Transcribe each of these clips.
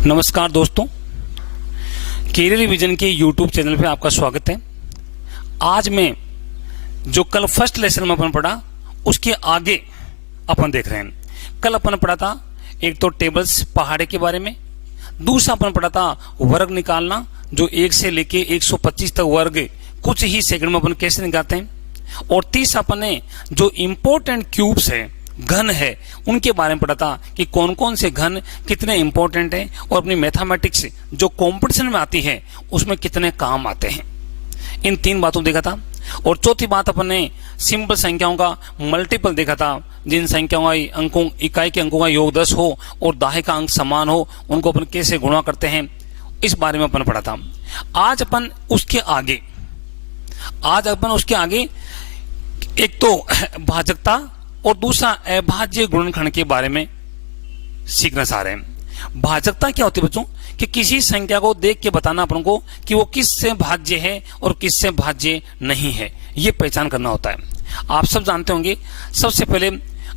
नमस्कार दोस्तों, career revision के YouTube चैनल पे आपका स्वागत है। आज मैं जो कल फर्स्ट लेसन में अपन पढ़ा उसके आगे अपन देख रहे हैं। कल अपन पढ़ा था एक तो टेबल्स पहाड़े के बारे में, दूसरा अपन पढ़ा था वर्ग निकालना, जो 1 से लेके 125 तक वर्ग कुछ ही सेकंड में अपन कैसे निकालते हैं, और तीसरा अपन ने जो इंपॉर्टेंट क्यूब्स है, घन है, उनके बारे में पढ़ा था कि कौन कौन से घन कितने इंपॉर्टेंट हैं और अपनी मैथमेटिक्स जो कंपटीशन में आती है उसमें कितने काम आते हैं। इन 3 बातों देखा था। और चौथी बात अपन ने सिंपल संख्याओं का मल्टीपल देखा था, जिन संख्याओं का अंकों इकाई के अंकों का योग 10 हो और दाहे का अंक समान हो, उनको अपन कैसे गुणा करते हैं, इस बारे में अपन पढ़ा था। आज अपन उसके आगे एक तो भाजकता और दूसरा अभाज्य गुणनखंड के बारे में सीखना चाह रहे हैं। भाजकता क्या होती है बच्चों? कि किसी संख्या को देख के बताना अपन को कि वो किससे भाज्य है और किससे भाज्य नहीं है, ये पहचान करना होता है। आप सब जानते होंगे। सबसे पहले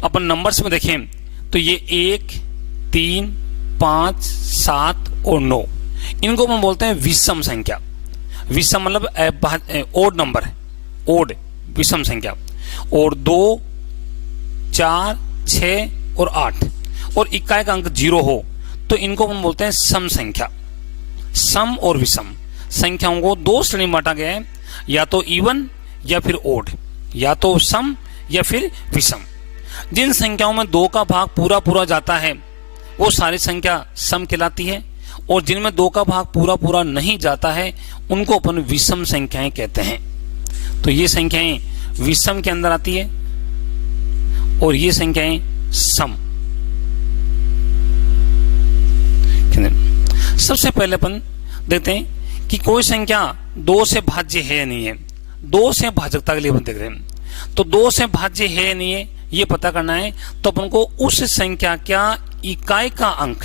अपन नंबर्स में देखें तो ये 1, 3, 5, 7 और 9, इनको हम बोलते हैं विषम संख्या। विषम मतलब ओड नंबर है, ओड विषम संख्या। और 2, 4, 6 और 8 और इकाई का अंक 0 हो तो इनको हम बोलते हैं सम संख्या। सम और विषम संख्याओं को 2 श्रेणी में बांटा गया है, या तो इवन या फिर ओड, या तो सम या फिर विषम। जिन संख्याओं में 2 का भाग पूरा पूरा जाता है वो सारी संख्या सम कहलाती है, और जिनमें 2 का भाग पूरा पूरा नहीं जाता है उनको अपन विषम संख्याएं कहते हैं। तो ये संख्याएं विषम के अंदर आती है और ये संख्याएं सम। सबसे पहले अपन देखते हैं कि कोई संख्या 2 से भाज्य है या नहीं है। 2 से भाजकता के लिए अपन देख रहे हैं। तो 2 से भाज्य है या नहीं है ये पता करना है, तो अपन को उस संख्या का इकाई का अंक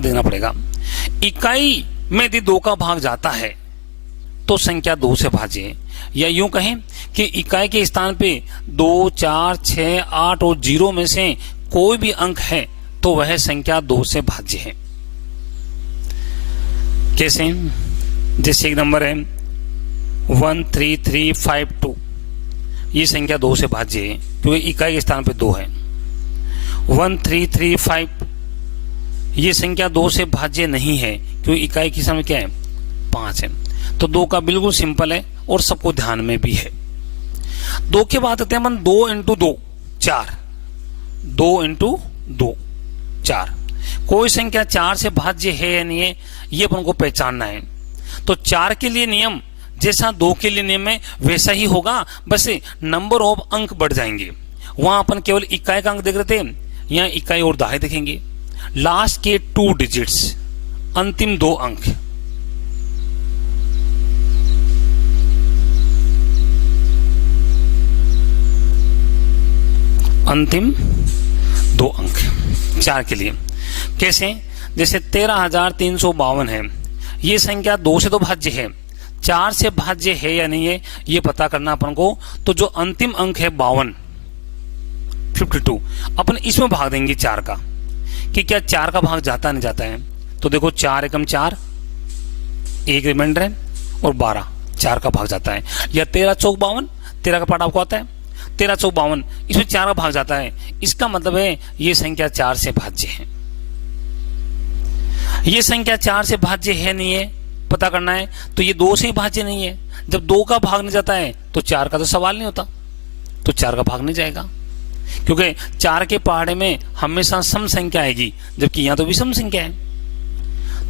देना पड़ेगा। इकाई में यदि 2 का भाग जाता है तो संख्या 2 से भाज्य है, या यूं कहें कि इकाई के स्थान पे 2, 4, 6, 8 और 0 में से कोई भी अंक है तो वह संख्या 2 से भाज्य है। कैसे? जैसे एक नंबर है 13352, ये संख्या 2 से भाज्य है क्योंकि इकाई के स्थान पे 2 है। 1335, ये संख्या 2 से भाज्य नहीं है क्योंकि इकाई के स्थान क्या है? 5 है। तो 2 का बिल्कुल सिंपल है और सबको ध्यान में भी है। 2 के बाद आते हैं अपन 2 × 2 4। 2 × 2 4, कोई संख्या 4 से भाज्य है या नहीं है ये अपन को पहचानना है। तो 4 के लिए नियम जैसा 2 के लिए नियम है वैसा ही होगा, बस नंबर ऑफ अंक बढ़ जाएंगे। वहां अपन केवल इकाई का अंक देख रहे थे, यहाँ इकाई और दाहे देखेंगे। लास्ट के 2 डिजिट्स, अंतिम 2 अंक, अंतिम 2 अंक 4 के लिए। कैसे? जैसे 13,352 है, ये संख्या 2 से तो भाज्य है, 4 से भाज्य है या नहीं है ये पता करना अपन को। तो जो अंतिम अंक है 52 अपन इसमें भाग देंगे 4 का, कि क्या 4 का भाग जाता नहीं जाता है। तो देखो 4 एकम 4, 1 रिमाइंडर है और 12 4 का भाग जाता है। या 13 चौक 52, 13 का पार्ट आपको आता है, 13 चौक 52, इसमें 4 का भाग जाता है। इसका मतलब है ये संख्या 4 से भाज्य है। ये संख्या 4 से भाज्य है नहीं है पता करना है, तो ये 2 से ही भाज्य नहीं है। जब 2 का भाग नहीं जाता है तो 4 का तो सवाल नहीं होता, तो 4 का भाग नहीं जाएगा, क्योंकि 4 के पहाड़े में हमेशा सम संख्या आएगी, जबकि यहां तो विषम संख्या है।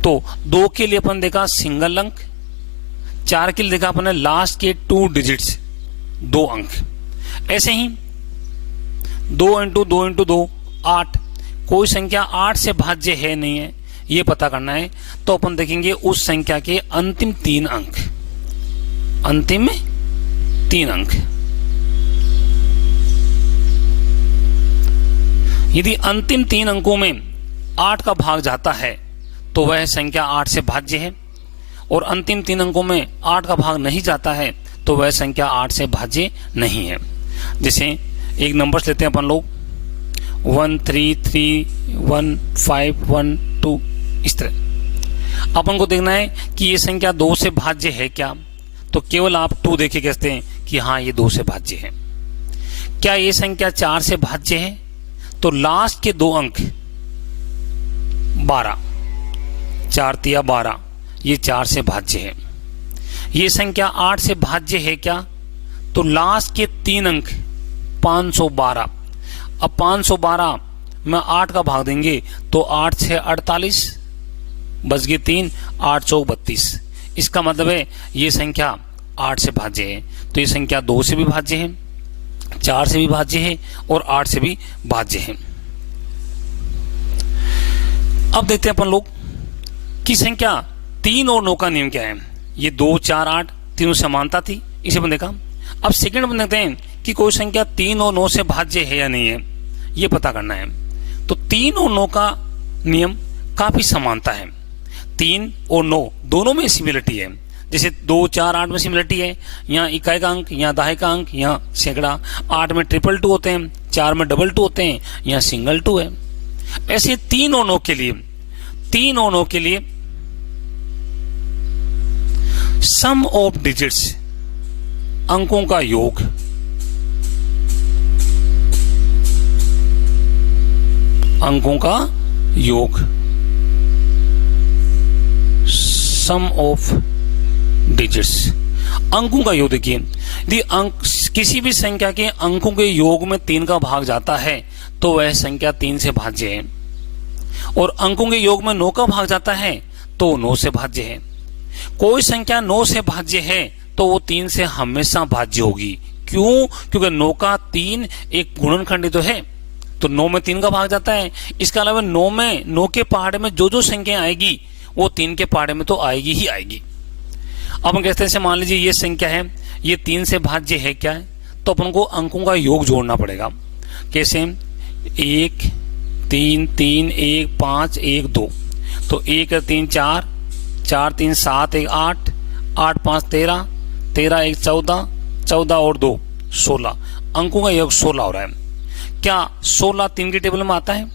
तो 2 के लिए अपन देखा सिंगल अंक, 4 के लिए देखा अपन लास्ट के 2 डिजिट्स 2 अंक। ऐसे ही 2 × 2 × 2 8, कोई संख्या 8 से भाज्य है नहीं है ये पता करना है, तो अपन देखेंगे उस संख्या के अंतिम 3 अंक, अंतिम 3 अंक। यदि अंतिम 3 अंकों में 8 का भाग जाता है तो वह संख्या 8 से भाज्य है, और अंतिम 3 अंकों में 8 का भाग नहीं जाता है तो वह संख्या 8 से भाज्य नहीं है। जैसे एक नंबर्स लेते हैं अपन लोग 1 3 3 1 5 1 2, इस तरह अपन को देखना है कि ये संख्या 2 से भाज्य है क्या। तो केवल आप 2 देखे कहते हैं कि हाँ ये 2 से भाज्य है। क्या ये संख्या 4 से भाज्य है? तो लास्ट के 2 अंक 12, 4 तिया 12, ये 4 से भाज्य है। ये संख्या 8 से भाज्य है क्या? तो लास्ट के 3 अंक 512। अब 512 में 8 का भाग देंगे तो 8 से 48, बच गए 3, 8 चौक 32। इसका मतलब है ये संख्या 8 से भाज्य है। तो ये संख्या 2 से भी भाज्य है, 4 से भी भाज्य है और 8 से भी भाज्य है। अब देखते हैं अपन लोग कि संख्या 3 और 9 का नियम क्या है। ये 2 4 8 तीनों समानता थी, इसे अपन देखा। अब सेकंड अपन देखते हैं कि कोई संख्या 3 और 9 से भाज्य है या नहीं है, ये पता करना है। तो 3 और 9 का नियम काफी समानता है। 3 और 9 दोनों में सिमिलरिटी है। जैसे 2 4 8 में सिमिलरिटी है, यहाँ इकाई का अंक, यहाँ दहाई का अंक, यहाँ सैकड़ा। 8 में 222 होते हैं, 4 में 22 होते हैं, यहाँ सिंगल 2 है। ऐसे 3 और 9 के लिए, 3 और 9 के लिए सम ऑफ डिजिट्स, अंकों का योग, अंकों का योग, सम ऑफ डिजिट्स, अंकों का योग। देखिए यदि अंक किसी भी संख्या के अंकों के योग में 3 का भाग जाता है तो वह संख्या 3 से भाज्य है, और अंकों के योग में 9 का भाग जाता है तो 9 से भाज्य है। कोई संख्या 9 से भाज्य है तो वो 3 से हमेशा भाज्य होगी। क्यों? क्योंकि 9 का 3 एक गुणनखंड तो है, तो 9 में 3 का भाग जाता है। इसके अलावा 9 के पहाड़े में जो जो संख्या आएगी वो 3 के पहाड़े में तो आएगी ही आएगी। अब हम कहते हैं मान लीजिए ये संख्या है, ये 3 से भाज्य है क्या है, तो अपन को अंकों का योग जोड़ना पड़ेगा। कैसे? 1 3 3 1 5 1 2, तो 1 3 4 4 3 7 1 8 8 5 13 13 1 14 14 और 2 16, अंकों का योग 16 हो रहा है। क्या 16 3 की टेबल में आता है?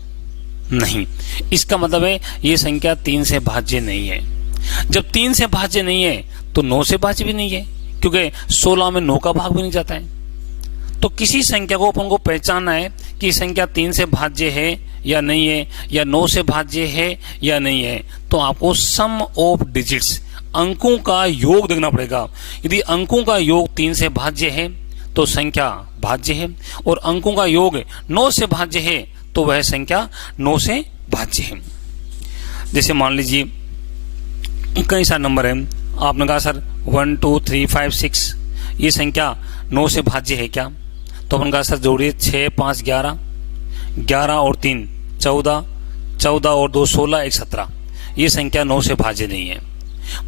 नहीं। इसका मतलब है ये संख्या 3 से भाज्य नहीं है। जब 3 से भाज्य नहीं है तो 9 से भाज्य भी नहीं है, क्योंकि 16 में 9 का भाग भी नहीं जाता है। तो किसी संख्या को अपन को पहचानना है कि संख्या 3 से भाज्य है या नहीं है, या 9 से भाज्य है या नहीं है, तो आपको सम ऑफ डिजिट्स, अंकों का योग देखना पड़ेगा। यदि अंकों का योग 3 से भाज्य है तो संख्या भाज्य है, और अंकों का योग 9 से भाज्य है तो वह संख्या 9 से भाज्य है। जैसे मान लीजिए कई सारे नंबर है, आपने कहा सर 1 2 3 5 6, ये संख्या 9 से भाज्य है क्या? तो अपन कहा सर जोड़िए 6 5 11, 11 और 3 14, 14 और 2 16 1 17, ये संख्या 9 से भाज्य नहीं है।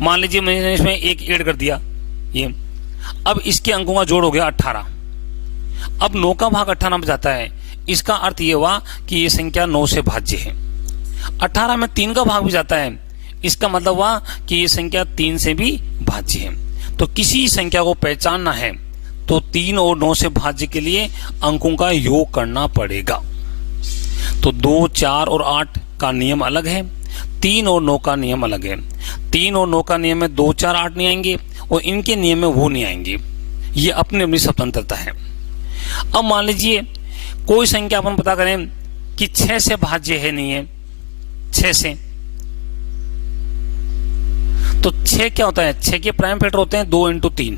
मान लीजिए मैंने इसमें एक ऐड कर दिया ये, अब इसके अंकों का जोड़ हो गया 18। अब 9 का भाग 18 में जाता है, इसका अर्थ ये हुआ कि ये संख्या 9 से भाज्य है। 18 में 3 का भाग भी जाता है, इसका मतलब हुआ कि ये संख्या 3 से भी भाज्य है। तो किसी संख्या को पहचानना है तो 3 और 9 से भाज्य के लिए अंकों का योग करना पड़ेगा। तो 2 4 और 8 का नियम अलग है, 3 और 9 का नियम अलग है। 3 और 9 का नियम में 2 4 8 नहीं आएंगे, और इनके नियम में वो नहीं आएंगे। ये अपनी अपनी स्वतंत्रता है। अब मान लीजिए कोई संख्या अपन पता करें कि 6 से भाज्य है नहीं है, 6 से, तो 6 क्या होता है? 6 के प्राइम फैक्टर होते हैं 2 इंटू 3,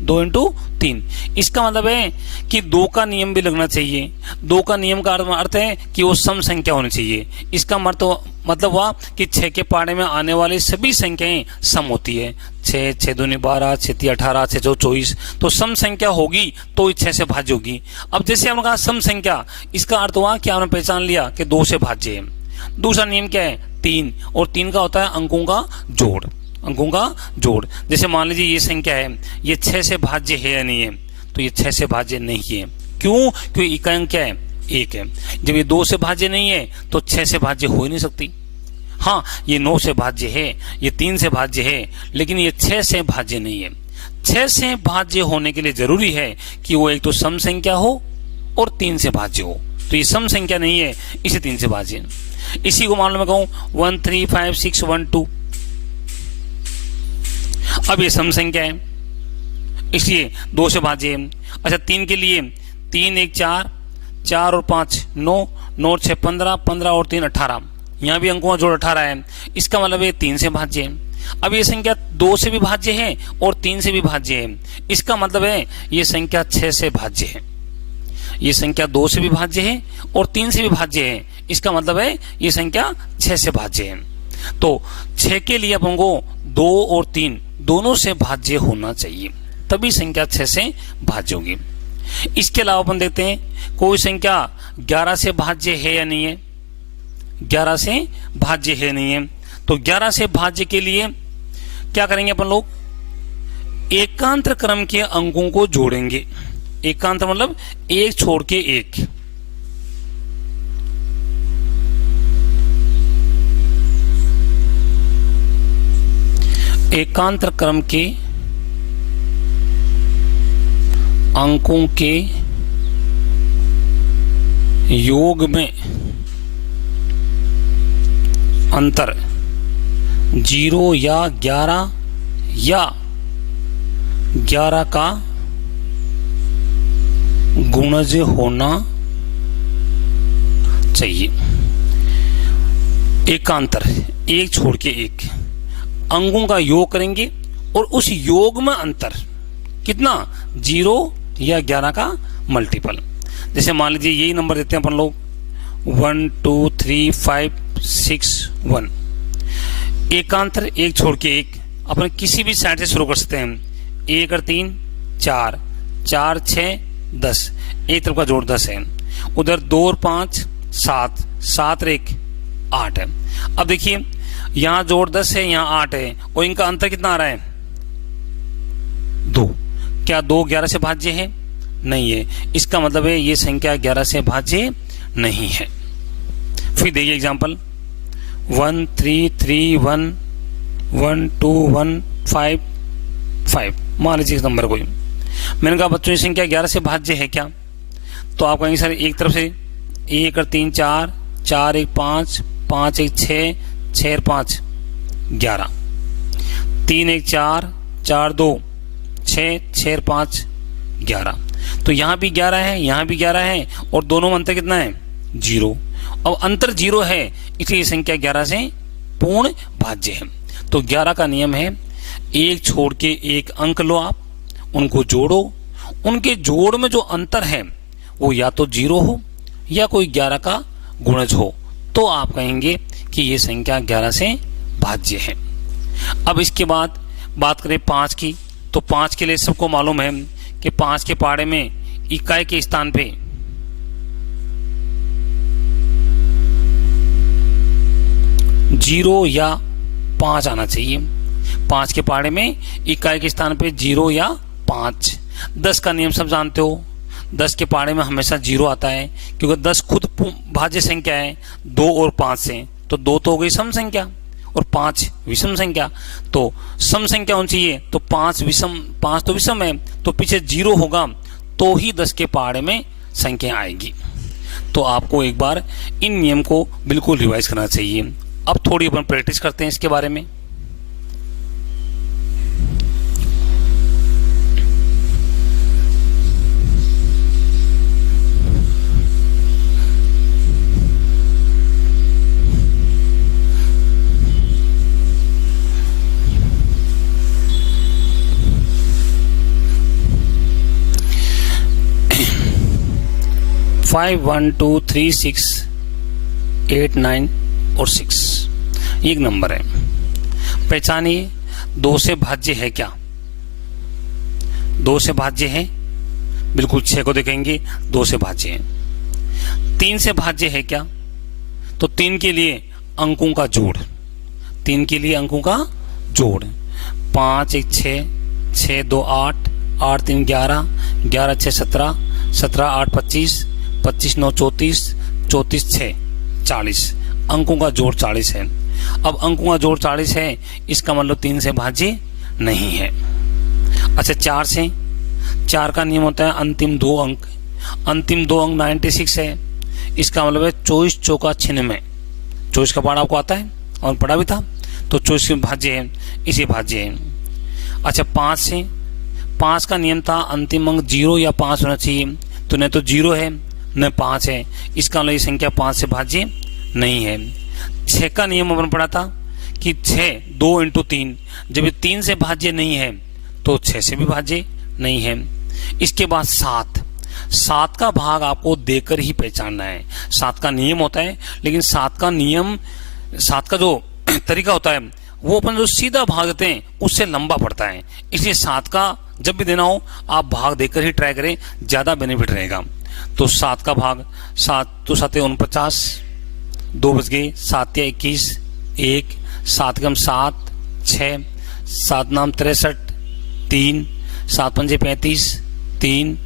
2 इंटू 3। इसका मतलब है कि 2 का नियम भी लगना चाहिए। 2 का नियम का अर्थ है कि वो सम संख्या होनी चाहिए। इसका मतलब हुआ कि 6 के पहाड़े में आने वाली सभी संख्याएं सम होती है। 6 6 दूनी 12, 6 3 18, 6 2 24, तो सम संख्या होगी तो 6 से भाज्य होगी। अब जैसे हमने कहा सम संख्या, इसका अर्थ हुआ कि आपने पहचान लिया कि 2 से भाज्य है। दूसरा नियम क्या है? 3, और 3 का होता है अंकों का जोड़, अंकों का जोड़। जैसे मान लीजिए ये संख्या है, ये 6 से भाज्य है या नहीं है? तो ये 6 से भाज्य नहीं है। क्यों? क्योंकि इकाई अंक क्या है? 1 है। जब ये 2 से भाज्य नहीं है तो 6 से भाज्य हो ही नहीं सकती। हाँ, ये 9 से भाज्य है, ये 3 से भाज्य है, लेकिन ये 6 से भाज्य नहीं है। 6 से भाज्य होने के लिए जरूरी है कि वो एक तो सम संख्या हो और 3 से भाज्य हो, तो ये सम संख्या नहीं है, इसे 3 से भाज्य। इसी को मान लो मैं कहूं 1 3 5 6 1 2, अब ये सम संख्या है इसलिए 2 से भाज्य है। अच्छा 3 के लिए 3 1 4, 4 और 5 9, 9 6 15, 15 और 3 18, यहाँ भी अंकों का जोड़ 18 है, इसका मतलब ये 3 से भाज्य है। अब ये संख्या 2 से भी भाज्य है और 3 से भी भाज्य है, इसका मतलब है ये संख्या 6 से भाज्य है। ये संख्या 2 से भी भाज्य है और 3 से भी भाज्य है, इसका मतलब है ये संख्या 6 से भाज्य है। तो 6 के लिए अपन को 2 और 3 दोनों से भाज्य होना चाहिए, तभी संख्या 6 से भाज्य होगी। इसके अलावा अपन देखते हैं कोई संख्या 11 से भाज्य है या नहीं है। 11 से भाज्य है नहीं है, तो 11 से भाज्य के लिए क्या करेंगे अपन लोग, एकांतर क्रम के अंकों को जोड़ेंगे। एकांतर मतलब एक छोड़ के एक। एकांतर क्रम के अंकों के योग में अंतर 0 या 11 या 11 का गुणज होना चाहिए। एकांतर एक छोड़ के एक, अंकों का योग करेंगे और उस योग में अंतर कितना, 0 या 11 का मल्टीपल। जैसे मान लीजिए यही नंबर देते हैं अपन लोग 1 2 3 5 6 1, एकांतर एक छोड़ के एक, अपन किसी भी साइड से शुरू कर सकते हैं। 1 और 3 4, 4 6 10, एक तरफ का जोड़ 10 है, उधर 2 और 5 7, 7 और 1 8 है। अब देखिए यहां जोड़ 10 है, यहां 8 है, और इनका अंतर कितना आ रहा है, 2। क्या 2 11 से भाज्य है? नहीं है, इसका मतलब है ये संख्या 11 से भाज्य नहीं है। फिर देखिए एग्जांपल 1 3 3 1 1 2 1 5 5, मान लीजिए इस नंबर को। मैंने कहा बच्चों ये संख्या 11 से भाज्य है क्या, तो आप कहेंगे सर एक तरफ से 1 और 3 4, 4 1 5, 5 1 6, 6 और 5 11, 3 1 4, 4 2 6, 6 और 5 11, तो यहां भी 11 है, यहां भी 11 है, और दोनों में अंतर कितना है, 0। अब अंतर 0 है इसलिए संख्या 11 से पूर्ण भाज्य है। तो 11 का नियम है एक छोड़ के एक अंक लो, आप उनको जोड़ो, उनके जोड़ में जो अंतर है वो या तो 0 हो या कोई 11 का गुणज हो, तो आप कहेंगे कि ये संख्या 11 से भाज्य है। अब इसके बाद बात करें 5 की, तो 5 के लिए सबको मालूम है कि 5 के पहाड़े में इकाई के स्थान पे 0 या 5 आना चाहिए। 5 के पहाड़े में इकाई के स्थान पे 0 या 5। 10 का नियम सब जानते हो, 10 के पहाड़े में हमेशा 0 आता है, क्योंकि 10 खुद भाज्य संख्या है 2 और 5 से, तो 2 तो हो गई सम संख्या और 5 विषम संख्या। तो सम संख्या होनी चाहिए, तो 5 तो विषम है, तो पीछे 0 होगा तो ही 10 के पहाड़े में संख्या आएगी। तो आपको एक बार इन नियम को बिल्कुल रिवाइज करना चाहिए। अब थोड़ी अपन प्रैक्टिस करते हैं इसके बारे में। फाइव 1 2 3 6 8 9 और 6 एक नंबर है। पहचानिए 2 से भाज्य है क्या, 2 से भाज्य है, बिल्कुल 6 को देखेंगे 2 से भाज्य है। 3 से भाज्य है क्या, तो 3 के लिए अंकों का जोड़, 3 के लिए अंकों का जोड़ 5 1 6, 6 2 8, 8 3 11, 11 6 17, 17 8 25, 25 9 34, 34 6 40, अंकों का जोड़ 40 है। अब अंकों का जोड़ 40 है, इसका मतलब 3 से भाज्य नहीं है। अच्छा 4 से, 4 का नियम होता है अंतिम 2 अंक अंतिम दो अंक 96 है, इसका मतलब है 24 चौका 96। 24 का पहाड़ आपको आता है और पढ़ा भी था, तो 24 के भाज्य है, इसे भाज्य है। अच्छा 5 से, 5 का नियम था अंतिम अंक 0 या 5 होना चाहिए, तो न तो 0 है न 5 है, इसका मतलब ये संख्या 5 से भाज्य नहीं है। 6 का नियम अपन पढ़ा था कि 6 2 × 3, जब ये 3 से भाज्य नहीं है तो 6 से भी भाज्य नहीं है। इसके बाद 7 का भाग आपको देकर ही पहचानना है। 7 का नियम होता है, लेकिन 7 का जो तरीका होता है वो अपन जो सीधा भाग देते हैं उससे लंबा पड़ता है, इसलिए 7 का जब भी देना हो आप भाग देकर ही ट्राई करें, ज्यादा बेनिफिट रहेगा। तो 7 का भाग, 7 तो 7 49, 2 बच गए, 7 या 21, 1, 7 कम 7, 6, 7 नाम 63, 3, 7 पंजे 35, 3,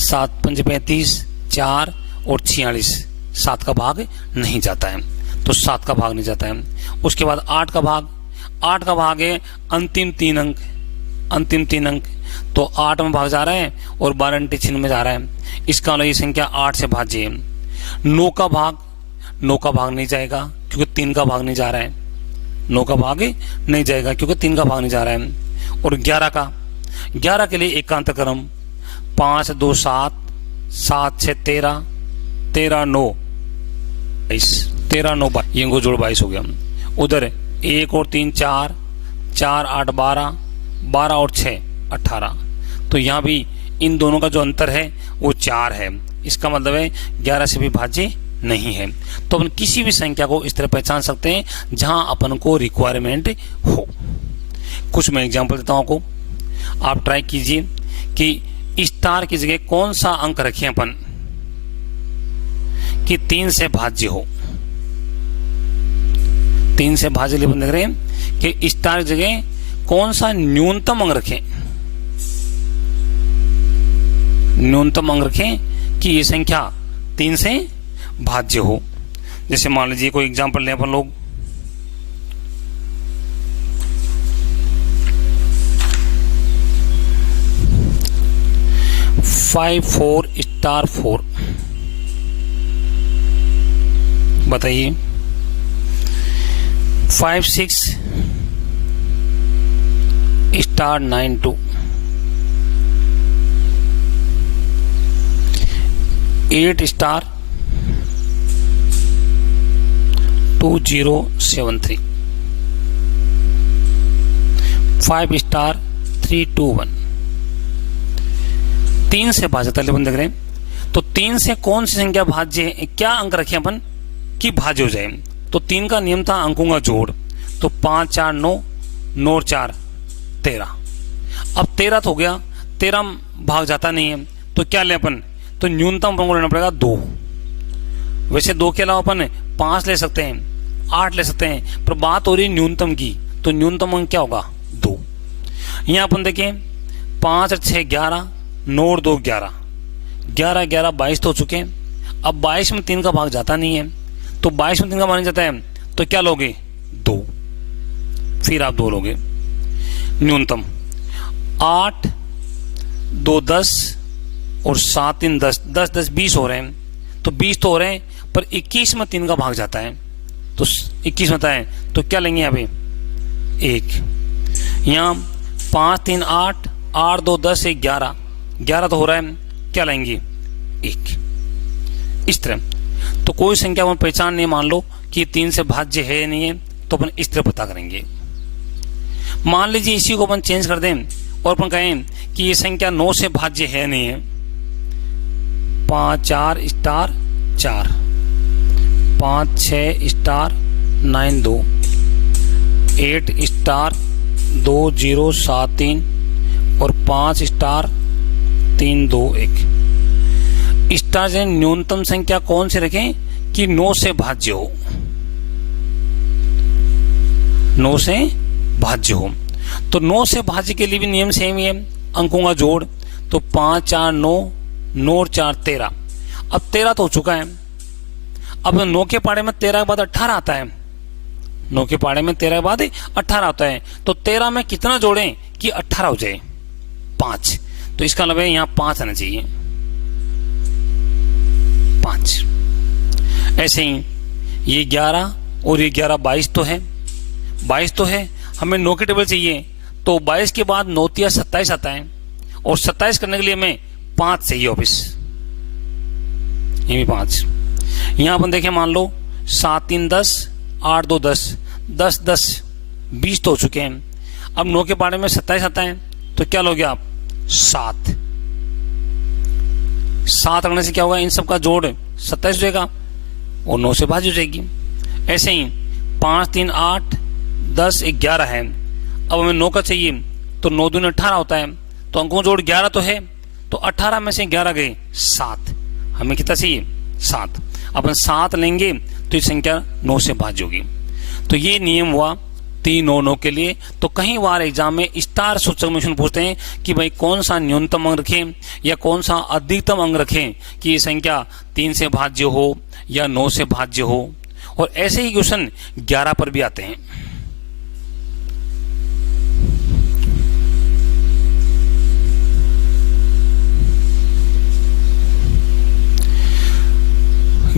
7 पंजे 35, 4 और 46, 7 का भाग नहीं जाता है, तो 7 का भाग नहीं जाता है। उसके बाद 8 का भाग, 8 का भाग है अंतिम 3 अंक, तो 8 में भाग जा रहा है और 12 × 6 में जा रहा है, इसका मतलब ये संख्या 8 से भाज्य है। 9 का भाग नहीं जाएगा क्योंकि 3 का भाग नहीं जा रहा है, 9 का भाग नहीं जाएगा क्योंकि 3 का भाग नहीं जा रहा है। और 11 के लिए एकांत क्रम 5 2 7, 7 6 13, 13 9 22, 13 9 22, ये इनको जोड़ 22 हो गया। उधर 1 और 3 4, 4 8 12, 12 और 6 18, तो यहाँ भी इन दोनों का जो अंतर है वो 4 है, इसका मतलब है 11 से भी भाज्य नहीं है। तो अपन किसी भी संख्या को इस तरह पहचान सकते हैं जहां अपन को रिक्वायरमेंट हो। कुछ मैं एग्जांपल देता हूं आपको, आप ट्राई कीजिए कि स्टार की जगह कौन सा अंक रखें अपन कि 3 से भाज्य हो। 3 से भाज्य लिए अपन देख रहे हैं कि स्टार की जगह कौन सा न्यूनतम अंक रखें, न्यूनतम अंक रखें कि ये संख्या 3 से भाज्य हो। जैसे मान लीजिए कोई एग्जांपल लें अपन लोग, फाइव 4 स्टार 4, बताइए 5 6 स्टार 9 2, 8 स्टार 2073, 5 स्टार 321। 3 से भाज्य अपन देख रहे हैं, तो 3 से कौन सी संख्या भाज्य है, क्या अंक रखें अपन कि भाज्य हो जाए। तो 3 का नियम था अंकों का जोड़, तो 5 4 9, 9 और 4 13। अब 13 तो हो गया, 13 भाग जाता नहीं है, तो क्या ले अपन, तो न्यूनतम अपन को लेना पड़ेगा 2। वैसे 2 के अलावा अपन 5 ले सकते हैं, 8 ले सकते हैं, पर बात हो रही है न्यूनतम की, तो न्यूनतम अंक क्या होगा 2। यहां अपन देखें 5 और 6 11, 9 और 2 11, 11 11 22 तो हो चुके हैं। अब 22 में 3 का भाग जाता नहीं है, तो 22 में 3 का भाग नहीं जाता है, तो क्या लोगे 2, फिर आप 2 लोगे। न्यूनतम 8 2 10 और 7 3 10, 10 10 20 हो रहे हैं, तो 20 तो हो रहे हैं, पर 21 में 3 का भाग जाता है, तो 21 में है, तो क्या लेंगे यहाँ पे 1। यहाँ 5 3 8, 8 2 10 1 11, 11 तो हो रहा है, क्या लेंगे 1। इस तरह तो कोई संख्या अपन पहचान नहीं, मान लो कि 3 से भाज्य है नहीं है, तो अपन इस तरह पता करेंगे। मान लीजिए इसी को अपन चेंज कर दें और अपन कहें कि ये संख्या 9 से भाज्य है नहीं है, 5 4 स्टार 4, 5 6 स्टार 9 2, 8 स्टार 2 0 7 3 और 5 स्टार 3 2 1। स्टार से न्यूनतम संख्या कौन से रखें कि 9 से भाज्य हो, 9 से भाज्य हो। तो 9 से भाज्य के लिए भी नियम सेम ही है, अंकों का जोड़, तो 5 4 9, 9 और 4 13। अब 13 तो हो चुका है, अब 9 के पाड़े में 13 के बाद 18 आता है, 9 के पाड़े में 13 के बाद 18 आता है, तो 13 में कितना जोड़ें कि 18 हो जाए 5, तो इसका मतलब है यहाँ 5 आना चाहिए। 5। ऐसे ही ये 11 और ये 11 22 तो है, 22 तो है, हमें 9 की टेबल चाहिए, तो 22 के बाद 9 तिया 27 आता है, और 27 करने के लिए हमें 5 चाहिए वापिस, ये भी 5। यहां अपन देखें, मान लो 7 3 10, 8 2 10, 10 10 20 तो हो चुके हैं। अब 9 के पारे में 27 आता है, तो क्या लोगे आप? 7। 7 रखने से क्या होगा? इन सब का जोड़ 27 हो जाएगा और 9 से भाज्य हो जाएगी। ऐसे ही 5 3 8 10 11 है। अब हमें 9 का चाहिए, तो 9 दूनी 18 होता है, तो अंकों जोड़ 11 तो है, तो 18 में से 11 गए 7, हमें कितना चाहिए? 7। अपन 7 लेंगे तो ये संख्या 9 से भाज्य होगी। तो ये नियम हुआ 3 9 9 के लिए। तो कई बार एग्जाम में स्टार सूचक में पूछते हैं कि भाई कौन सा न्यूनतम अंक रखें या कौन सा अधिकतम अंक रखें कि ये संख्या 3 से भाज्य हो या 9 से भाज्य हो। और ऐसे ही क्वेश्चन 11 पर भी आते हैं।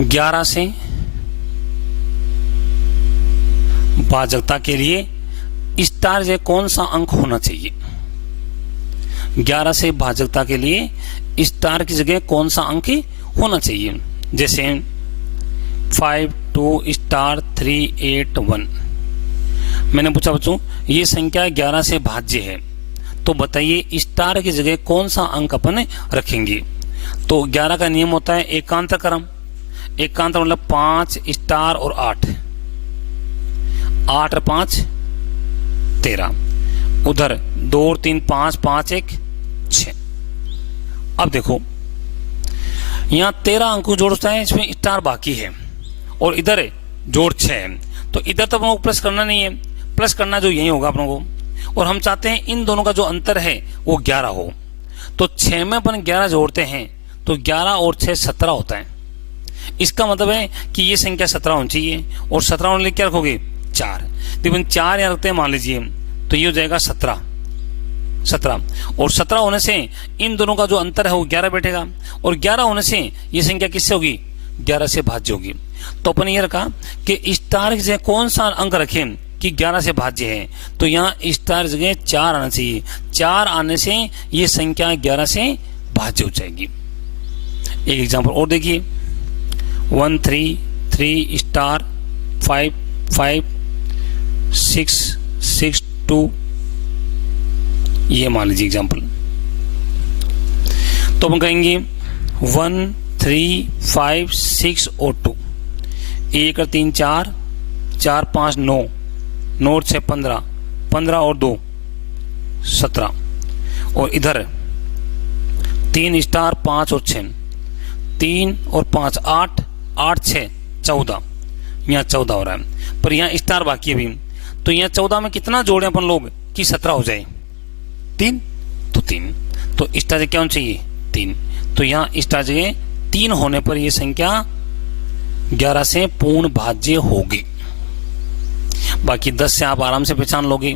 ग्यारह से भाजकता के लिए स्टार जगह कौन सा अंक होना चाहिए? 11 से भाजकता के लिए स्टार की जगह कौन सा अंक होना चाहिए? जैसे 5 2 स्टार 3 8 1। मैंने पूछा बच्चों, ये संख्या 11 से भाज्य है, तो बताइए स्टार की जगह कौन सा अंक अपन रखेंगे? तो 11 का नियम होता है एकांतर क्रम। एकांतर मतलब 5 स्टार और 8, 8 और 5 13, उधर 2 और 3 5 5 1 6। अब देखो यहां 13 अंक जोड़ता है, इसमें स्टार बाकी है और इधर जोड़ 6 है, तो इधर तो अपन को प्लस करना नहीं है, प्लस करना जो यही होगा अपन को, और हम चाहते हैं इन दोनों का जो अंतर है वो 11 हो। तो 6 में अपन 11 जोड़ते हैं तो 11 और 6 17 होता है। इसका मतलब है कि ये संख्या 17 होनी चाहिए, और 17 होने के लिए क्या रखोगे? 4। तो अपन 4 यहां रखते हैं मान लीजिए, तो ये हो जाएगा 17 और 17 होने से इन दोनों का जो अंतर है वो 11 बैठेगा, और 11 होने से ये संख्या किससे होगी? 11 से भाज्य होगी। तो अपन ये रखा कि स्टार की जगह कौन सा अंक रखें कि 11 से भाज्य है, तो यहाँ स्टार जगह 4 आना चाहिए। 4 आने से ये संख्या 11 से भाज्य हो जाएगी। एक एग्जांपल और देखिए, 1 3 3 स्टार 5 5 6 6 2, ये मान लीजिए एग्जांपल। तो हम कहेंगे 1 3 5 6 और 2, 1 और 3 4 4 5 9 9 और 6 15 15 और 2 17, और इधर 3 स्टार 5 और 6, 3 और 5 8 8 6 14, यहाँ 14 हो रहा है, पर यहाँ स्टार बाकी है अभी। तो यहाँ 14 में कितना जोड़े अपन लोग कि 17 हो जाए? 3, तो 3, तो स्टार जगह क्या होना चाहिए? 3। तो यहाँ स्टार जगह 3 होने पर यह संख्या 11 से पूर्ण भाज्य होगी। बाकी 10 से आप आराम से पहचान लोगे।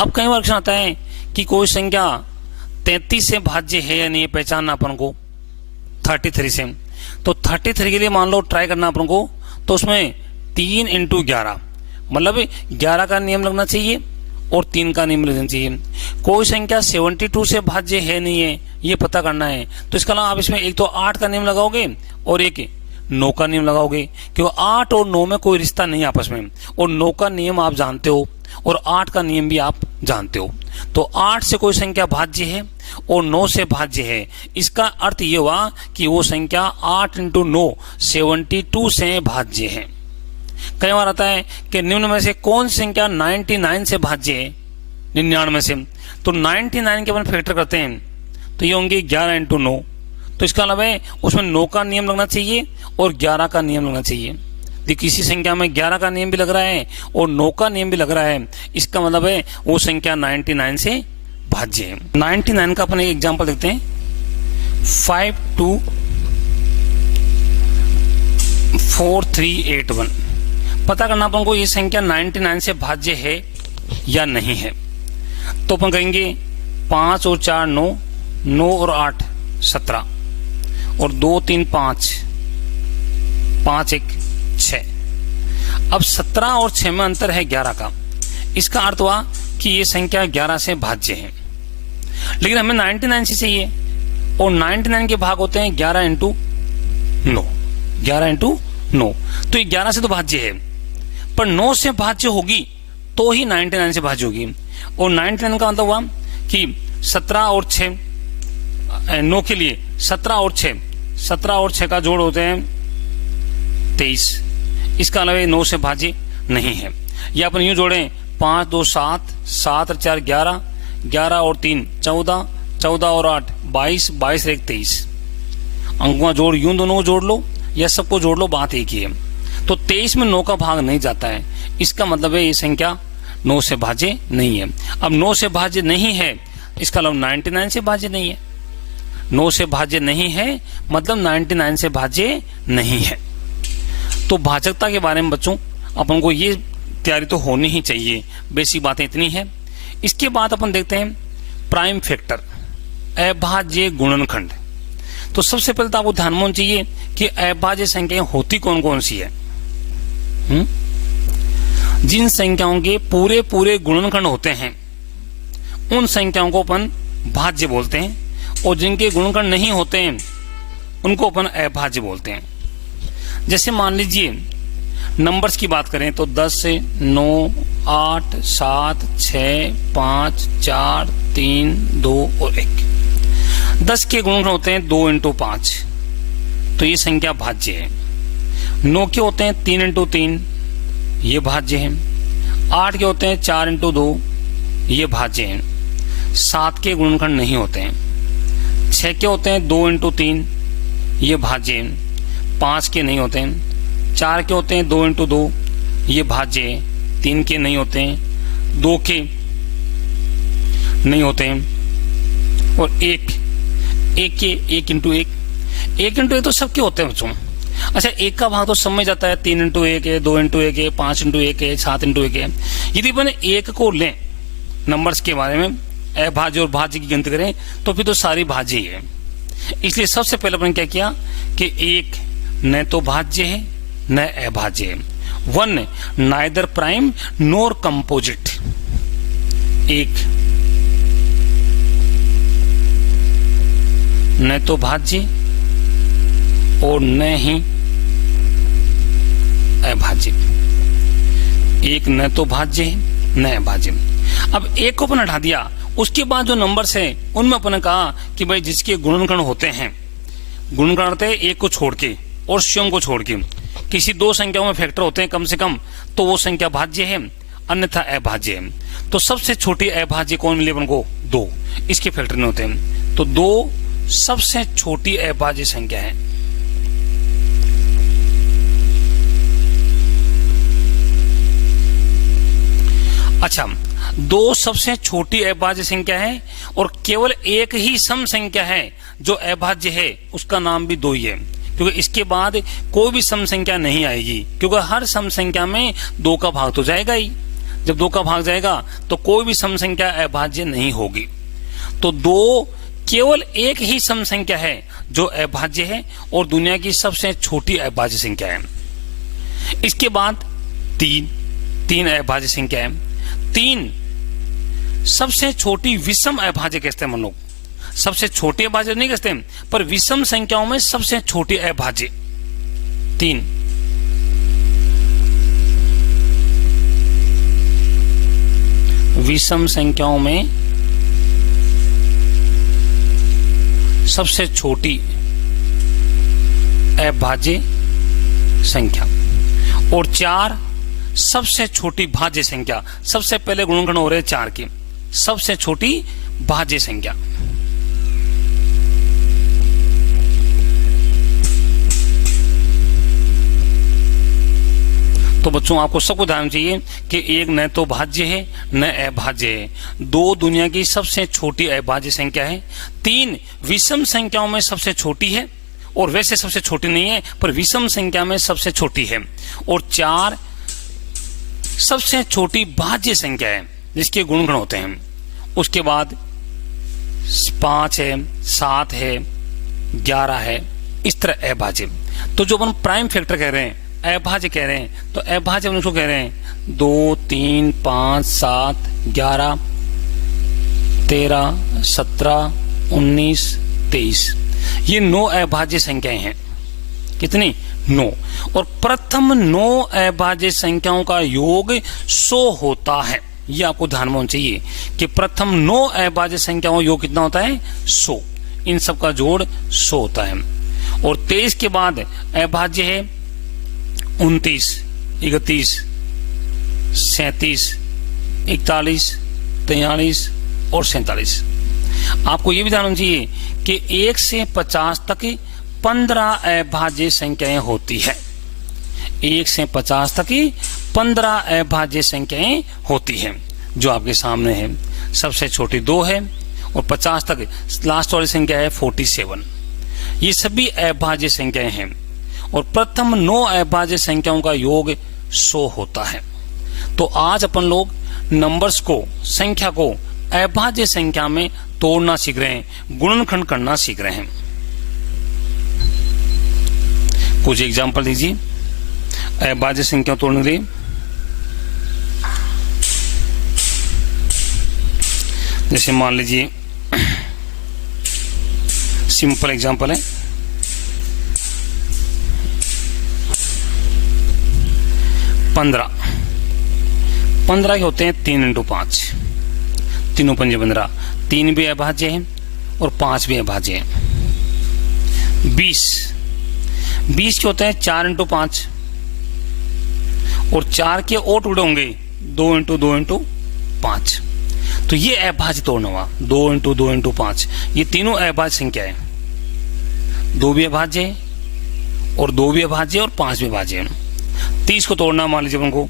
अब कई बार आता है कि कोई संख्या 33 से भाज्य है या नहीं, पहचानना अपन को 33 से। तो 33 के लिए मान लो ट्राई करना अपन को, तो उसमें 3 × 11 मतलब 11 का नियम लगना चाहिए और 3 का नियम लगना चाहिए। कोई संख्या 72 से भाज्य है नहीं है, ये पता करना है। तो इसका अलावा आप इसमें एक तो 8 का नियम लगाओगे और एक 9 का नियम लगाओगे, क्योंकि 8 और 9 में कोई रिश्ता नहीं आपस में, और 9 का नियम आप जानते हो और 8 का नियम भी आप जानते हो। तो 8 से कोई संख्या भाज्य है और 9 से भाज्य है, इसका अर्थ ये हुआ कि वो संख्या 8 × 9 72 से भाज्य है। कई बार आता है कि निम्न में से कौन सी संख्या 99 से भाज्य है? 99 से। तो 99 के अपन फैक्टर करते हैं तो ये होंगे 11 × 9। तो इसका अलावा उसमें 9 का नियम लगना चाहिए और 11 का नियम लगना चाहिए। तो किसी संख्या में 11 का नियम भी लग रहा है और 9 का नियम भी लग रहा है, इसका मतलब है वो संख्या 99 से भाज्य है। 99 का अपन एक एग्जाम्पल देखते हैं, 5 2 4 3 8 1। पता करना अपन को ये संख्या 99 से भाज्य है या नहीं है। तो अपन कहेंगे 5 और 4 9, 9 और 8 17, और 2 3 5, 5 1 6। अब 17 और 6 में अंतर है 11 का। इसका अर्थ हुआ कि ये संख्या 11 से भाज्य है। लेकिन हमें 99 से चाहिए, और 99 के भाग होते हैं 11 इंटू 9, 11 इंटू 9। तो ये 11 से तो भाज्य है, पर 9 से भाज्य होगी तो ही 99 से भाज्य होगी। और 99 का मतलब हुआ कि 17 और 6, 9 के लिए 17 और 6, 17 और 6 का जोड़ होते हैं 23। इसका अलावा 9 से भाज्य नहीं है। या अपन यूं जोड़ें 5 2 7, 7 और 4 11, 11 और 3 14, 14 और 8 22, 22 और 1 23। अंकों का जोड़ यूं दोनों को जोड़ लो या सबको जोड़ लो, बात एक ही है। तो 23 में 9 का भाग नहीं जाता है। इसका मतलब है ये संख्या 9 से भाज्य नहीं है। अब 9 से भाज्य नहीं है, इसका मतलब 99 से भाज्य नहीं है। 9 से भाज्य नहीं है मतलब 99 से भाज्य नहीं है। तो भाजकता के बारे में बच्चों अपन को ये तैयारी तो होनी ही चाहिए। बेसिक बातें इतनी है। इसके बाद अपन देखते हैं प्राइम फैक्टर, अभाज्य गुणनखंड। तो सबसे पहले तो आपको ध्यान में होना चाहिए कि अभाज्य संख्याएं होती कौन कौन सी है। जिन संख्याओं के पूरे पूरे गुणनखंड होते हैं उन संख्याओं को अपन भाज्य बोलते हैं, और जिनके गुणनखंड नहीं होते हैं उनको अपन अभाज्य बोलते हैं। जैसे मान लीजिए नंबर्स की बात करें तो 10 से 9, 8, 7, 6, 5, 4, 3, 2 और 1। 10 के गुणनखंड होते हैं 2 इंटू 5, तो ये संख्या भाज्य है। 9 के होते हैं 3 इंटू 3, ये भाज्य है। 8 के होते हैं 4 इंटू 2, ये भाज्य है। 7 के गुणनखंड नहीं होते हैं। 6 के होते हैं 2 इंटू 3, ये भाज्य है। 5 के नहीं होते हैं। 4 के होते हैं 2 इंटू 2, ये भाज्य है। 3 के नहीं होते हैं। 2 के नहीं होते हैं। और 1 के 1 इंटू 1, 1 इंटू 1 तो सबके होते हैं बच्चों। अच्छा, 1 का भाग तो सब में जाता है। 3 इंटू 1 है, 2 इंटू 1 है, 5 इंटू 1 है, 7 इंटू 1 है। यदि अपन 1 को लें नंबर्स के बारे में, अभाज्य और भाज्य की गिनती करें तो फिर तो सारी भाज्य ही है। इसलिए सबसे पहले अपन क्या किया कि 1 न तो भाज्य है न अभाज्य है। 1 नाइदर प्राइम नोर कंपोजिट। 1 न तो भाज्य और न ही अभाज्य। 1 न तो भाज्य है न अभाज्य। अब 1 को अपन हटा दिया, उसके बाद जो नंबर्स हैं उनमें अपन ने कहा कि भाई जिसके गुणनखंड होते हैं, गुणनखंड होते हैं 1 को छोड़ के और स्वयं को छोड़ के, किसी 2 संख्याओं में फैक्टर होते हैं कम से कम, तो वो संख्या भाज्य है, अन्यथा अभाज्य है। तो सबसे छोटी अभाज्य कौन मिली अपन को? 2। इसके फैक्टर नहीं होते हैं। तो 2 सबसे छोटी अभाज्य संख्या है। अच्छा, 2 सबसे छोटी अभाज्य संख्या है और केवल एक ही सम संख्या है जो अभाज्य है, उसका नाम भी 2 ही है। क्योंकि इसके बाद कोई भी सम संख्या नहीं आएगी, क्योंकि हर सम संख्या में 2 का भाग तो जाएगा ही। जब 2 का भाग जाएगा तो कोई भी सम संख्या अभाज्य नहीं होगी। तो 2 केवल एक ही सम संख्या है जो अभाज्य है और दुनिया की सबसे छोटी अभाज्य संख्या है। इसके बाद 3 अभाज्य संख्या है। 3 सबसे छोटी विषम अभाज्य कहते हैं हम लोग। सबसे छोटी अभाज्य नहीं कहते, पर विषम संख्याओं में सबसे छोटी अभाज्य 3। विषम संख्याओं में सबसे छोटी अभाज्य संख्या। और 4 सबसे छोटी भाज्य संख्या। सबसे पहले गुणनखंड हो रहे 4 के, सबसे छोटी भाज्य संख्या। तो बच्चों आपको सबको ध्यान चाहिए कि 1 न तो भाज्य है न अभाज्य है। 2 दुनिया की सबसे छोटी अभाज्य संख्या है। 3 विषम संख्याओं में सबसे छोटी है और वैसे सबसे छोटी नहीं है, पर विषम संख्या में सबसे छोटी है। और 4 सबसे छोटी भाज्य संख्या है जिसके गुणनखंड होते हैं। उसके बाद 5 है, 7 है, 11 है, इस तरह अभाज्य। तो जो अपन प्राइम फैक्टर कह रहे हैं, अभाज्य कह रहे हैं, तो अभाज्य हम इसको कह रहे हैं 2, 3, 5, 7, 11, 13, 17, 19, 23। ये 9 अभाज्य संख्याएं हैं। कितनी? 9। और प्रथम 9 अभाज्य संख्याओं का योग 100 होता है। ये आपको ध्यान में होना चाहिए कि प्रथम 9 अभाज्य संख्याओं का योग कितना होता है? 100। इन सब का जोड़ 100 होता है। और 23 के बाद अभाज्य है 29, 31, 37, 41, 43 और 47। आपको यह भी ध्यान होना चाहिए कि 1 से 50 तक 15 अभाज्य संख्याएं होती है। 1 से 50 तक 15 अभाज्य संख्याएं होती हैं, जो आपके सामने है। सबसे छोटी 2 है और 50 तक लास्ट वाली संख्या है 47। ये सभी अभाज्य संख्याएं हैं और प्रथम 9 अभाज्य संख्याओं का योग 100 होता है। तो आज अपन लोग नंबर्स को, संख्या को अभाज्य संख्या में तोड़ना सीख रहे हैं, गुणनखंड करना सीख रहे हैं। कुछ एग्जाम्पल दीजिए अभाज्य संख्या तोड़ने के लिए। जैसे मान लीजिए सिंपल एग्जाम्पल है 15 के होते हैं 3 × 5, तीनों पंजे 15। 3 भी अभाज्य है और 5 भी अभाज्य है। 20 के होते हैं 4 × 5 और 4 के और टुकड़े होंगे 2 × 2 × 5। तो ये अभाज्य तोड़ना हुआ 2 × 2 × 5। ये तीनों अभाज्य संख्या है। 2 भी अभाज्य है और 2 भी अभाज्य है और 5 भी अभाज्य है। 30 को तोड़ना मान लीजिए हमको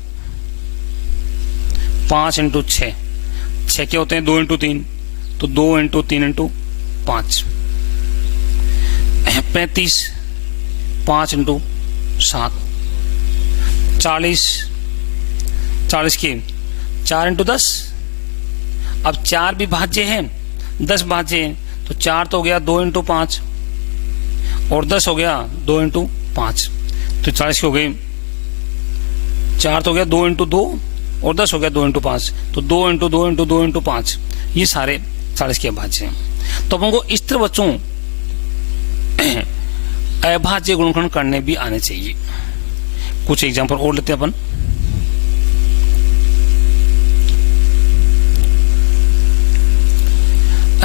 5 × 6। 6 के होते हैं 2 × 3, तो 2 × 3 × 5। 35 5 × 7। 40 के 4 × 10। अब 4 भी भाज्य है, 10 भाज्य है, तो 4 तो हो गया 2 × 5 और 10 हो गया 2 × 5। तो 40 हो गए, 4 तो हो गया 2 × 2 और 10 हो गया 2 × 5, तो 2 × 2 × 2 × 5। ये सारे 40 के अभाज्य हैं। तो अपन को इस तरह बच्चों अभाज्य गुणनखंड करने भी आने चाहिए। कुछ एग्जांपल और लेते हैं अपन।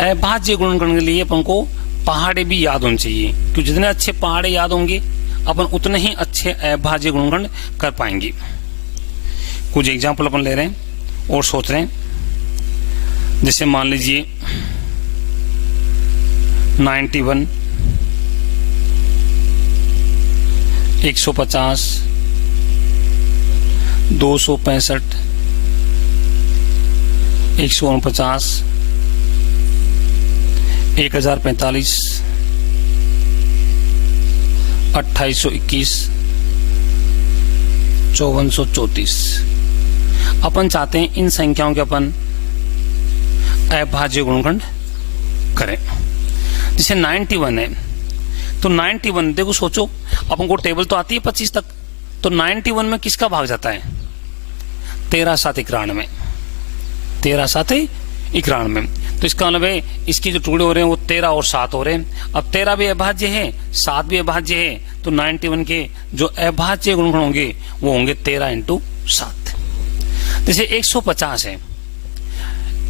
अभाज्य गुणनखंड के लिए अपन को पहाड़े भी याद होने चाहिए, क्योंकि जितने अच्छे पहाड़े याद होंगे अपन उतने ही अच्छे अभाज्य गुणनखंड कर पाएंगे। कुछ एग्जांपल अपन ले रहे हैं और सोच रहे हैं। जैसे मान लीजिए 91, 150, 265, 149, 1045, 2821, 5434। अपन चाहते हैं इन संख्याओं के अपन अभाज्य गुणनखंड करें। जैसे 91 है, तो 91 देखो, सोचो अपन को टेबल तो आती है 25 तक, तो 91 में किसका भाग जाता है? 13 7 91, 13 7 91। तो इसका मतलब है इसके जो टुकड़े हो रहे हैं वो 13 और 7 हो रहे हैं। अब 13 भी अभाज्य है, 7 भी अभाज्य है, तो 91 के जो अभाज्य गुणनखंड होंगे वो होंगे 13 × 7। जैसे 150 है,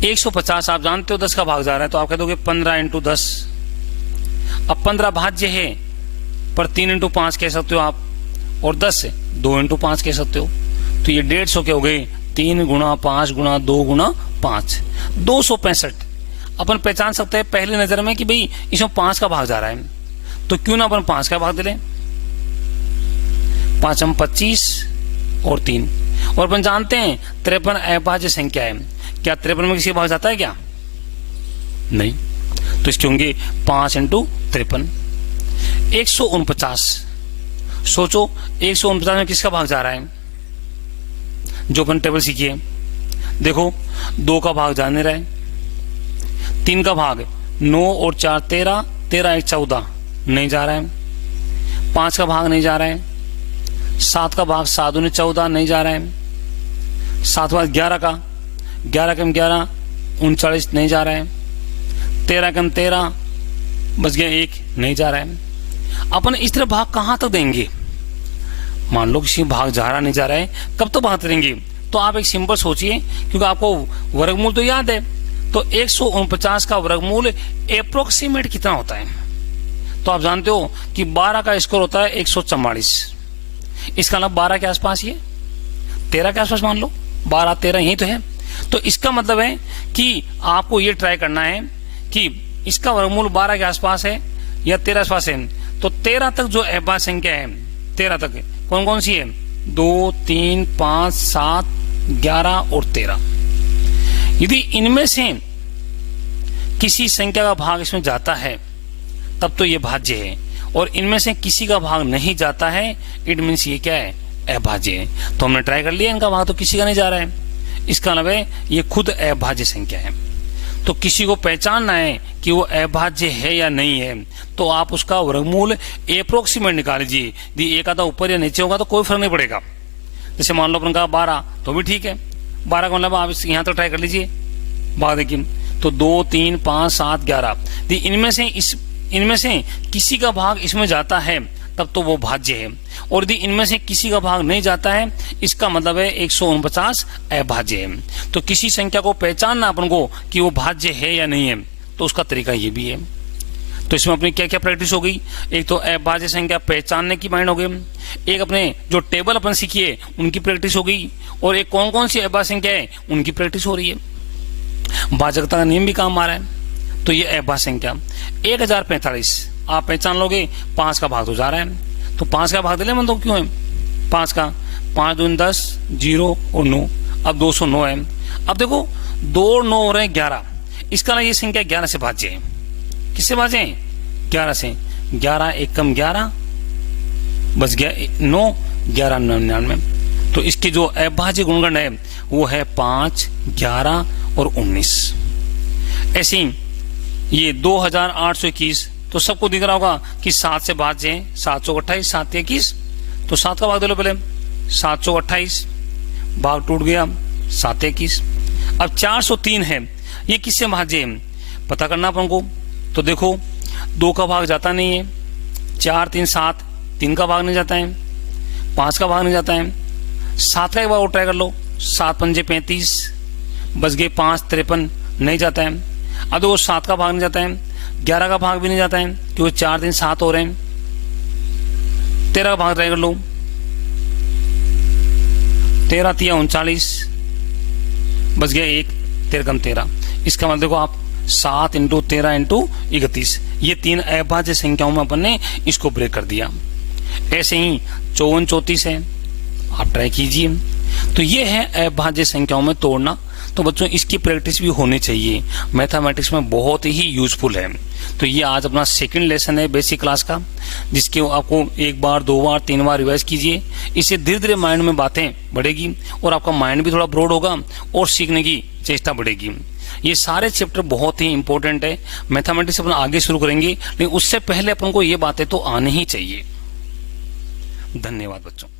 150 आप जानते हो 10 का भाग जा रहा है, तो आप कह दोगे 15 × 10। अब 15 भाज्य है पर 3 × 5 कह सकते हो आप, और 10 है 2 × 5 कह सकते हो। तो ये 150 के हो गए, 3 × 5 × 2 × 5, 265। अपन पहचान सकते हैं पहली नजर में कि भाई इसमें 5 का भाग जा रहा है, तो क्यों ना अपन 5 का भाग दे लें। 5 × 25 और 3। और अपन जानते हैं 53 अभाज्य संख्या है। क्या 53 में किसी का भाग जाता है क्या? नहीं। तो इसके होंगे 5 × 53। 149, सोचो 149 में किसका भाग जा रहा है? जो अपन टेबल सीखिए, देखो 2 का भाग जाने रहा है, 3 का भाग 9 और 4 13, 13 1 14 नहीं जा रहा है, 5 का भाग नहीं जा रहा है। 7 का भाग 7 दूनी 14 नहीं जा रहा है। 7 के बाद 11 का 11 39 नहीं जा रहा है। 13 कम 13 बच गया 1 नहीं जा रहा है। अपन इस तरह भाग कहां तक देंगे? मान लो किसी भाग जा रहा नहीं जा रहा है, कब तो भाग देंगे? तो आप एक सिंपल सोचिए, क्योंकि आपको वर्गमूल तो याद है। तो 149 का वर्गमूल एप्रोक्सीमेट कितना होता है? तो आप जानते हो कि 12 का स्कोर होता है 144। इसका मतलब 12 के आसपास ही है, 13 के आसपास मान लो, 12 13 यही तो है। तो इसका मतलब है कि आपको ये ट्राई करना है कि इसका वर्गमूल 12 के आसपास है या 13 आसपास है। तो 13 तक जो अभाज्य संख्या है, 13 तक कौन कौन सी है? 2 3 5 7 11 और 13। यदि इनमें से किसी संख्या का भाग इसमें जाता है तब तो ये भाज्य है, और इनमें से किसी का भाग नहीं जाता है, इट मीन्स ये क्या है? अभाज्य है। तो हमने ट्राई कर लिया, इनका भाग तो किसी का नहीं जा रहा है, इसका मतलब है ये खुद अभाज्य संख्या है। तो किसी को पहचानना है कि वो अभाज्य है या नहीं है, तो आप उसका वर्गमूल एप्रोक्सीमेट निकाल लीजिए। यदि एक आधा ऊपर या नीचे होगा तो कोई फर्क नहीं पड़ेगा। जैसे मान लो अपन का 12 तो भी ठीक है, 12 का मतलब आप यहां तक ट्राई कर लीजिए भाग देखिए। तो 2 3 5 7 11, इनमें से किसी का भाग इसमें जाता है तब तो वो भाज्य है, और यदि इनमें से किसी का भाग नहीं जाता है, इसका मतलब है 149 अभाज्य है। तो किसी संख्या को पहचानना अपन को कि वो भाज्य है या नहीं है, तो उसका तरीका ये भी है। तो इसमें अपनी क्या क्या प्रैक्टिस हो गई? एक तो अभाज्य संख्या पहचानने की माइंड हो गई, एक अपने जो टेबल अपन सीखिए उनकी प्रैक्टिस हो गई, और एक कौन कौन सी अभाज्य संख्या है उनकी प्रैक्टिस हो रही है। भाजकता का नियम भी काम आ रहा है। तो ये अभाज्य संख्या 1045 आप पहचान लोगे, 5 का भाग तो जा रहा है, तो 5 का भाग दिले मन तो क्यों है? 5 का 5 दूनी 10 0 और 9, अब 209 है। अब देखो 2 और 9 हो रहे हैं 11, इसका ना ये संख्या 11 से भाज्य है। किससे भाज्य है? 11 से। 11 एकम 11 बच गया 9, 11 99। तो इसके जो अभाज्य गुणगण है वो है 5 11 और 19। ऐसे ही ये 2821, तो सबको दिख रहा होगा कि 7 से भाज्य है, 728 7 21, तो 7 का भाग दे लो पहले, 728 भाग टूट गया 7 21। अब 403 है, ये किससे भाज्य है पता करना अपन को। तो देखो 2 का भाग जाता नहीं है, 4 3 7 3 का भाग नहीं जाता है, 5 का भाग नहीं जाता है, 7 का एक बार और ट्राई कर लो, 7 पंजे 35 बच गए 5 53 नहीं जाता है। अब देखो 7 का भाग नहीं जाता है, 11 का भाग भी नहीं जाता है क्योंकि 4 दिन 7 हो रहे हैं, 13 का भाग ट्राई कर लो, 13 3 39 बच गया 1 13 कम 13। इसका मतलब देखो आप 7 × 13 × 31, ये 3 अभाज्य संख्याओं में अपन ने इसको ब्रेक कर दिया। ऐसे ही 54 34 है, आप ट्राई कीजिए। तो ये है अभाज्य संख्याओं में तोड़ना। तो बच्चों इसकी प्रैक्टिस भी होनी चाहिए, मैथमेटिक्स में बहुत ही यूजफुल है। तो ये आज अपना सेकंड लेसन है बेसिक क्लास का, जिसके आपको 1 बार 2 बार 3 बार रिवाइज कीजिए। इससे धीरे धीरे माइंड में बातें बढ़ेगी और आपका माइंड भी थोड़ा ब्रॉड होगा और सीखने की चेष्टा बढ़ेगी। ये सारे चैप्टर बहुत ही इंपॉर्टेंट है। मैथमेटिक्स अपन आगे शुरू करेंगे, लेकिन उससे पहले अपन को ये बातें तो आनी ही चाहिए। धन्यवाद बच्चों।